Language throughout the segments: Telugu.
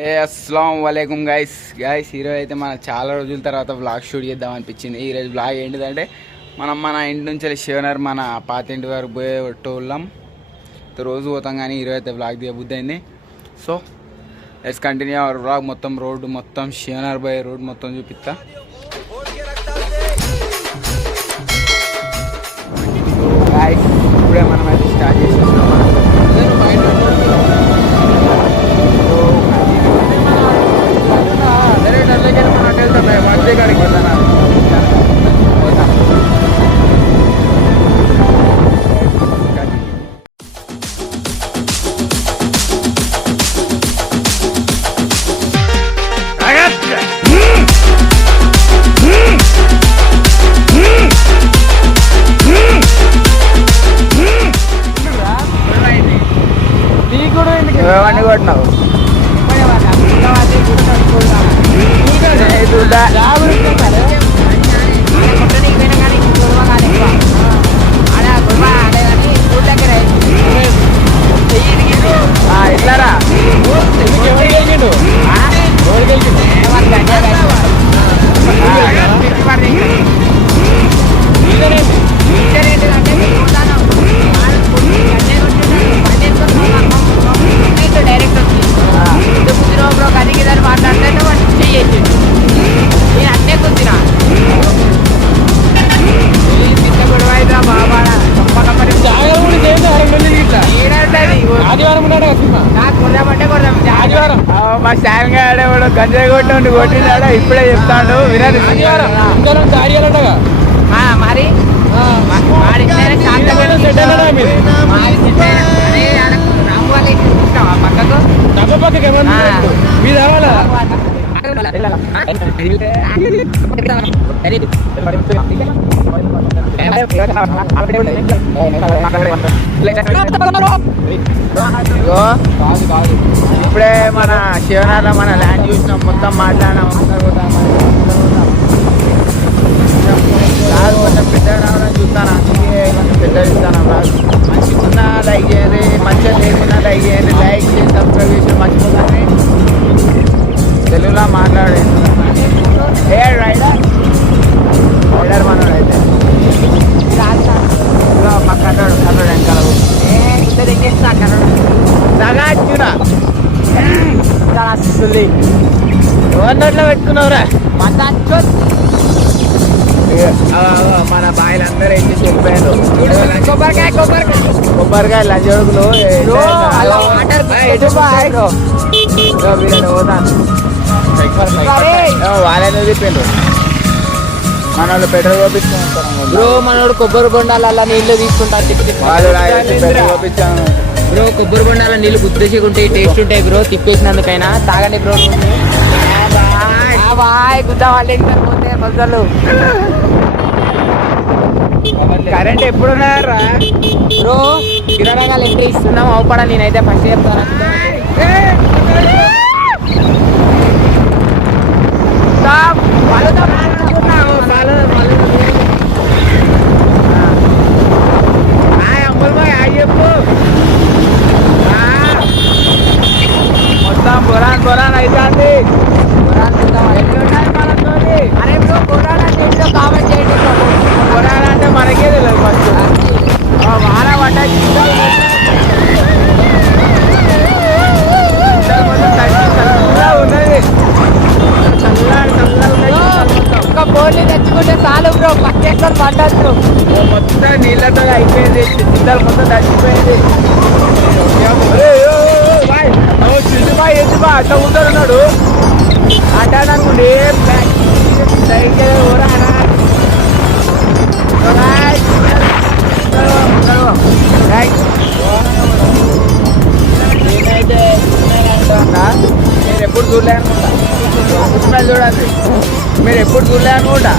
అస్సలం వాలేకుం గైస్ ఈరోజు అయితే మన చాలా రోజుల తర్వాత వ్లాగ్ షూట్ చేద్దాం అనిపించింది. ఈరోజు వ్లాగ్ ఏంటిదంటే మన ఇంటి నుంచి శివనర్ మన పాత ఇంటి వరకు పోయేటోళ్ళం. రోజు పోతాం కానీ ఈరోజు అయితే వ్లాగ్ దిగబుద్ధి అయింది. So let's continue our vlog. మొత్తం రోడ్డు మొత్తం శివనర్ పోయే రోడ్డు మొత్తం చూపిస్తా. గైస్ ఇప్పుడే మనం అయితే స్టార్ట్ చేసేస్తున్నాం. ఎవరిని కొట్టినావు? ఇట్లారా మా స్టాండ్ ఆడేవాడు గంజాయి కొట్టి కొట్టినాడు. ఇప్పుడే చెప్తాడు వినదు. మరి ఇప్పుడే మన శివనాథ మన ల్యాండ్ చూసినాం, మొత్తం మాట్లాడినాం. కొంచెం పెద్ద రావడం చూస్తాను, అందుకే కొంచెం పెద్ద ఇస్తాను. మంచిగా లైక్ చేయండి, మంచిగా లేకున్నా లైక్ చేయండి, లైక్ చేసి సబ్స్క్రైబ్ చేసి మర్చిపోతాను. తెలుగులో మాట్లాడేది రైడర్ మనోడు అయితే కర్రోడు వెనకాల ఓన్నట్లో పెట్టుకున్నావురా. మన బాయిలందరూ ఏం చేసి వెళ్ళిపోయారు. కొబ్బరికాయ లంజడుగులు వాళ్ళని చెప్పిండ్రు. మన వాళ్ళు పెట్రోల్ పంపిస్తున్నాం బ్రో. మనోడు కొబ్బరి బొండాల నీళ్ళు తీసుకుంటారు. బ్రో కొబ్బరి బొండాల నీళ్ళు గుర్తుకుంటే టేస్ట్ ఉంటాయి బ్రో. తిప్పేసినందుకైనా తాగండి బ్రో. గుద్దా వాళ్ళు పోతే మొదలు కరెంట్ ఎప్పుడున్నారా బ్రో? కిరాణాలు ఎంట్రీ ఇస్తున్నాం. అవపడా నేనైతే ఫస్ట్ చెప్తాను. మొత్తం బొరాన్ అవుతుంది. అరే బ్రో బొరాన్ అంటే ఏంటో కామెంట్ చేయండి. బొరాన్ అంటే మనకే తెలియదు. ఫస్ట్ వాన పడ్డ ఉన్నది. ఒక బోర్లు తెచ్చుకుంటే చాలు బ్రో, పక్కెక్కడ పడ్డచ్చు. మొత్తం నీళ్ళతో అయిపోయింది, చిత్తలు మొత్తం తగ్గిపోయింది. ఎందుకు అట్లా ఉంటాడు అంటాడనుకోండి. నేనైతే మీరు ఎప్పుడు చూడలే అనుకుంటా. స్మెల్ చూడండి, మీరు ఎప్పుడు చూడలే అనుకుంటా.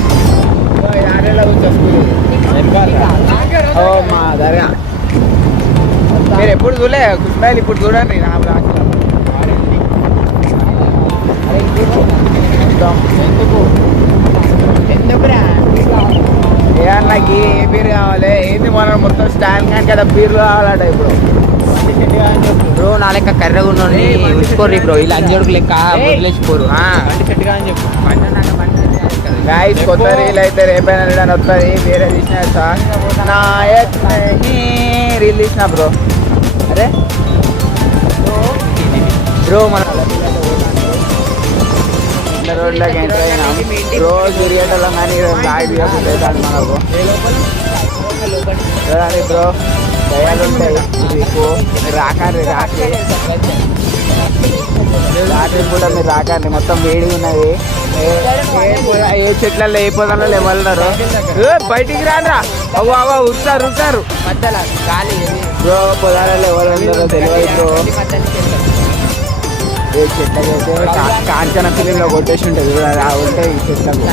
మా దర్గా మీరు ఎప్పుడు చూడలే కుస్మాయిల్, ఇప్పుడు చూడండి. ఎందుకురా ఏ అన్నకి ఏ పేరు కావాలి ఏంది? మనం మొత్తం స్టాండ్ కానీ కదా పేరు కావాలంట. ఇప్పుడు బ్రో నా లెక్క కర్రగా ఉన్నోని ఉంచుకోర్రి బ్రో, ఇలా అంజడుకు లెక్క వదిలేసిపోరు. గాయస్ కొత్త రీల్ అయితే రేపైనా రిటర్న్ వస్తుంది. వేరే తీసిన సాంగ్ నాయక్ రీల్ తీసిన బ్రో. అరే బ్రో మన రోడ్లోకి ఎంటర్ అయినాం. రోజు తిరిగేటోళ్ళం కానీ గాడి తీయకుండా మనకు చూడండి బ్రో, దయాలు ఉంటాయి మీకు. మీరు రాకండి, రాత్రి కూడా మీరు రాకండి. మొత్తం వేడిగా ఉన్నది. ఏ చెట్లలో ఏ పొదల్లో ఎవరున్నారు బయటికి రారా. అవ్వ అవ్వ ఉరుతారు మధ్యలో గాలి బ్రో. పొదాలలో ఎవరు ఉన్నారో తెలియదు బ్రో. ఏ చెట్లకైతే కాంచన ఫిలింలో కొట్టేసి ఉంటుంది ఉంటాయి ఈ చెట్లకు.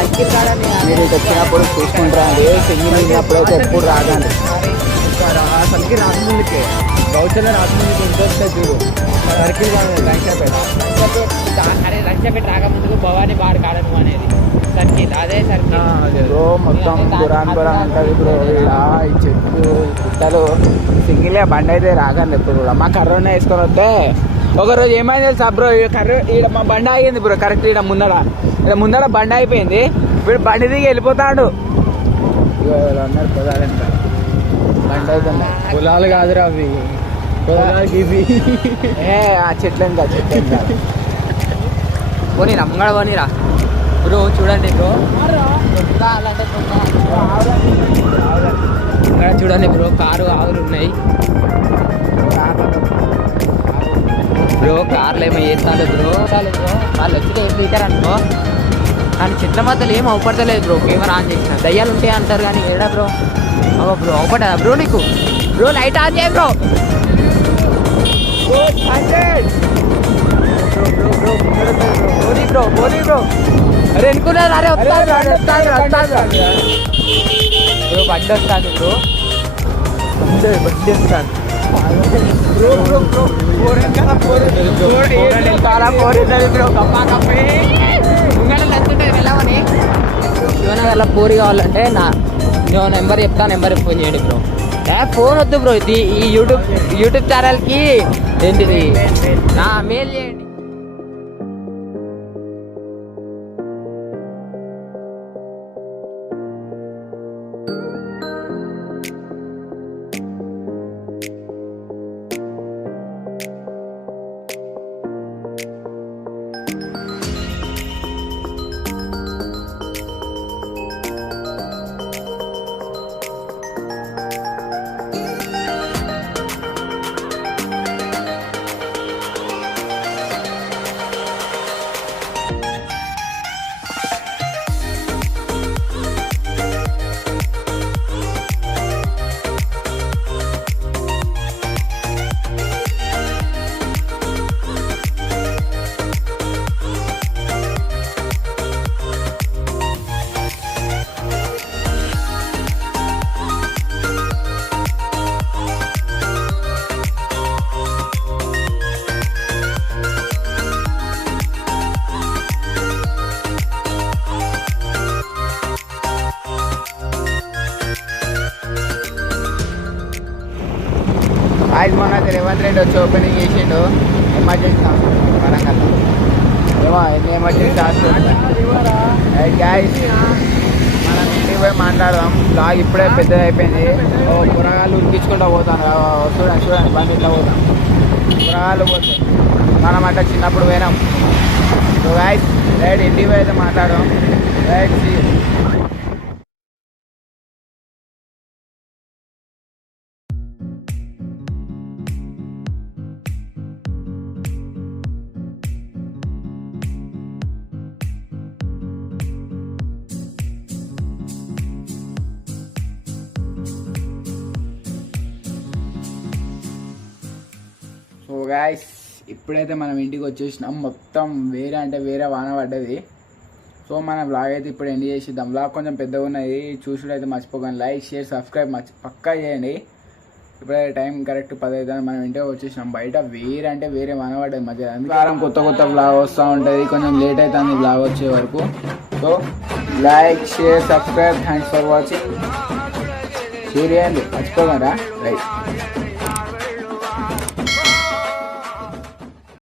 మీరు ఇటు వచ్చినప్పుడు చూసుకుంటారండి. సింగిల్ ఉన్నప్పుడు అయితే ఎప్పుడు రాకండి. అసలుకి రాకముందుకే గౌచల రాకముందుకు ఇంకొస్తే చూడు సర్కిల్ అరే లంచపేట రాకముందుకు భవానీ బార్ కాడను అనేది సర్కిల్, అదే సర్కిల్ బ్రో. మొత్తం పురాన్ ఉంటుంది బ్రో. ఇలా ఈ చెట్లు గుట్టలు సింగిల్గా బండి అయితే రాకండి ఎప్పుడు కూడా. మా కర్రోనే వేసుకొని వస్తే ఒకరోజు ఏమైంది తెలుసా బ్రో, కర్ర ఈడ మా బండి ఆగింది బ్రో. కరెక్ట్ ఈడ ముందర బండి అయిపోయింది. వీడు బండి దిగి వెళ్ళిపోతాడు. ఉన్నారు పొలాలంట బండి అవుతుంది. పొలాలు కాదురా అవి, పొలాలకి ఇది ఆ చెట్లు ఇంకా పోనీరా ముంగడ పోనీరా బ్రో. చూడండి బ్రో, ఇక్కడ చూడండి బ్రో, కారు ఆవులు ఉన్నాయి బ్రో. కార్లు ఏమో చేస్తాడు బ్రో. వాళ్ళు వచ్చితే ఏం తీటారు అనుకో, కానీ చెట్ల మధ్యలో ఏం అవపడతలేదు బ్రో. కెమెరా ఆన్ చేసిన దయ్యాలు ఉంటాయి అంటారు కానీ ఏడా బ్రో. అవ్వ బ్రో అవపడ్డా బ్రో నీకు. బ్రో లైట్ ఆన్ చేయ బ్రో. బ్రో అరే అనుకున్నారు. అరే బ్రో బండి వస్తాను బ్రో, బండి వస్తాను. శివనగర్లో పూరి కావాలంటే నేను నెంబర్ చెప్తా, నెంబర్ ఫోన్ చేయండి బ్రో. ఫోన్ వద్దు బ్రో, ఇది ఈ యూట్యూబ్ ఛానల్కి ఏంటిది నా మెయిల్ చేయండి. आज మొన్న రేవంత్ రెడ్డి వచ్చి ఓపెనింగ్ చేసిండు ఎమర్జెన్సీ హాస్పిటల్ వరంగల్లో. ఏమో ఎన్ని ఎమర్జెన్సీ హాస్పిటల్ గ్యాస్. మనం ఇంటికి పోయి మాట్లాడదాం. బ్లాగ్ ఇప్పుడే పెద్దది అయిపోయింది. ఓ కూరగాయలు ఉరికించుకుంటూ పోతాను. చూడండి బండి ఇట్లా పోతాం. కూరగాయలు పోతాయి. మనం అట్లా చిన్నప్పుడు పోయినాం. సో గ్యాస్ రైట్ ఇంటికి పోయి అయితే మాట్లాడదాం. రైట్ సో గాయస్ ఇప్పుడైతే మనం ఇంటికి వచ్చేసినాం. మొత్తం వేరే అంటే వేరే వాన పడ్డది. సో మన బ్లాగ్ అయితే ఇప్పుడు ఎండ్ చేసిద్దాం. బ్లాగ్ కొంచెం పెద్దగా ఉన్నది, చూసుడైతే మర్చిపోకండి. లైక్ షేర్ సబ్స్క్రైబ్ పక్కా చేయండి. ఇప్పుడైతే టైం కరెక్ట్ 10 అవుతుంది. మనం ఇంటికి వచ్చేసినాం. బయట వేరే అంటే వేరే వాన పడ్డది మధ్య. అందుకారం కొత్త బ్లాగ్ వస్తూ ఉంటుంది. కొంచెం లేట్ అవుతుంది బ్లాగ్ వచ్చే వరకు. So like share subscribe. Thanks for watching. Share చేయండి మర్చిపోకండి. రైట్.